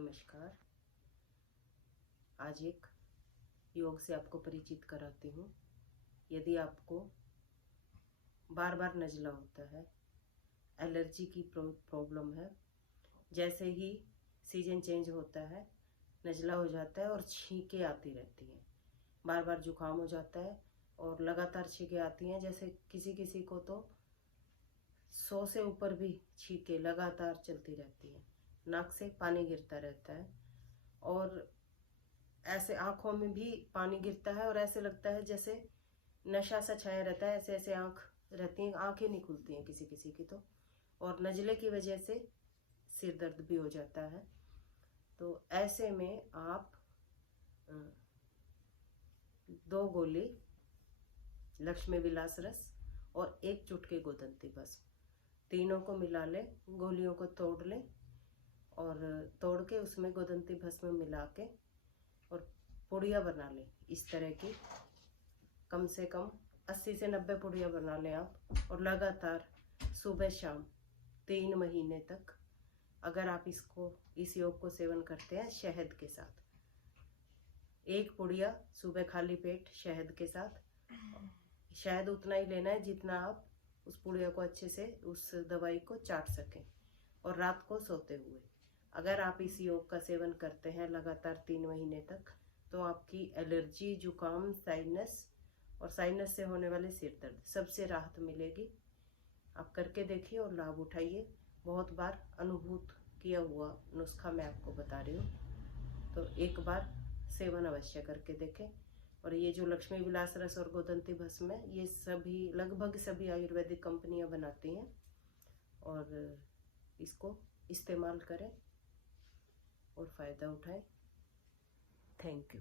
नमस्कार। आज एक योग से आपको परिचित कराती हूँ। यदि आपको बार बार नज़ला होता है, एलर्जी की प्रॉब्लम है, जैसे ही सीजन चेंज होता है नज़ला हो जाता है और छींकें आती रहती हैं, बार बार जुकाम हो जाता है और लगातार छींकें आती हैं। जैसे किसी किसी को तो 100 से ऊपर भी छींकें लगातार चलती रहती हैं, नाक से पानी गिरता रहता है और ऐसे आंखों में भी पानी गिरता है और ऐसे लगता है जैसे नशा सा छाया रहता है। ऐसे ऐसे आंख रहती हैं, आंखें नहीं खुलती हैं किसी किसी की तो। और नज़ले की वजह से सिर दर्द भी हो जाता है। तो ऐसे में आप 2 गोली लक्ष्मी विलास रस और 1 चुटकी गोदंती भस्म, तीनों को मिला लें, गोलियों को तोड़ लें और तोड़ के उसमें गोदंती भस्म मिला के और पुड़िया बना लें। इस तरह की कम से कम 80 से 90 पुड़िया बना लें आप, और लगातार सुबह शाम 3 महीने तक अगर आप इस योग को सेवन करते हैं शहद के साथ, 1 पुड़िया सुबह खाली पेट शहद के साथ, शहद उतना ही लेना है जितना आप उस पुड़िया को अच्छे से उस दवाई को चाट सकें, और रात को सोते हुए अगर आप इस योग का सेवन करते हैं लगातार 3 महीने तक, तो आपकी एलर्जी, जुकाम, साइनस और साइनस से होने वाले सिर दर्द सबसे राहत मिलेगी। आप करके देखिए और लाभ उठाइए। बहुत बार अनुभूत किया हुआ नुस्खा मैं आपको बता रही हूँ, तो एक बार सेवन अवश्य करके देखें। और ये जो लक्ष्मी विलास रस और गोदंती भस्म है, ये सभी लगभग सभी आयुर्वेदिक कंपनियां बनाती हैं, और इसको इस्तेमाल करें और फ़ायदा उठाएं। Thank you.